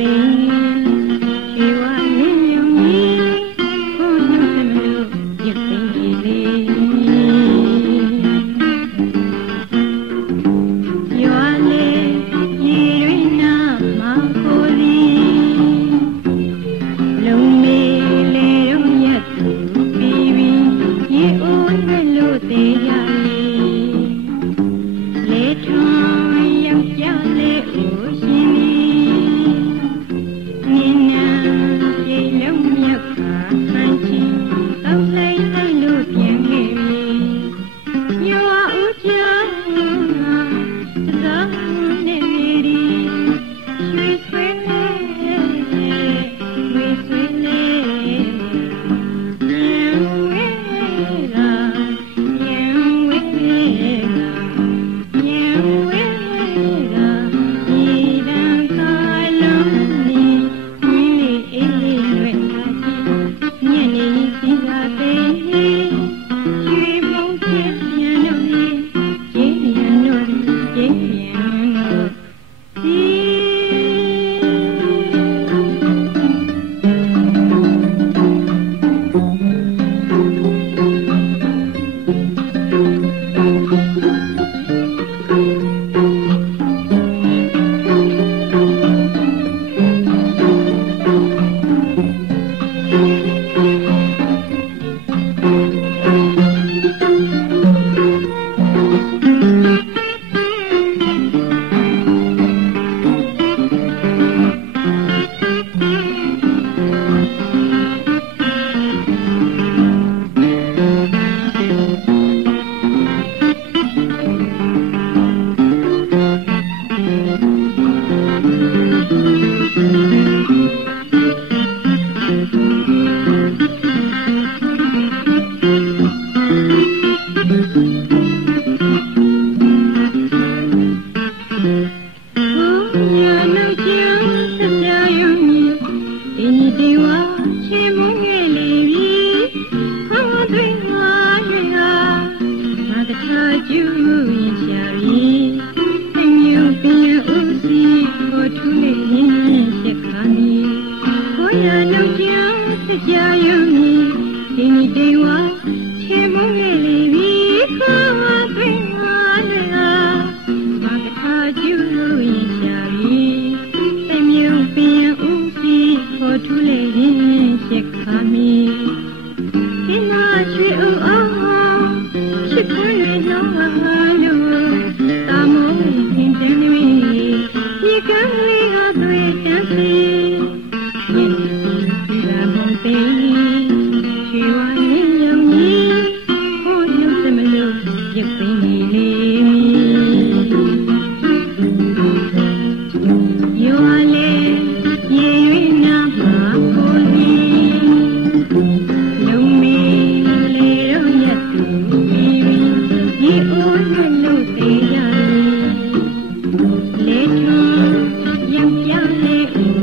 see. Thank you.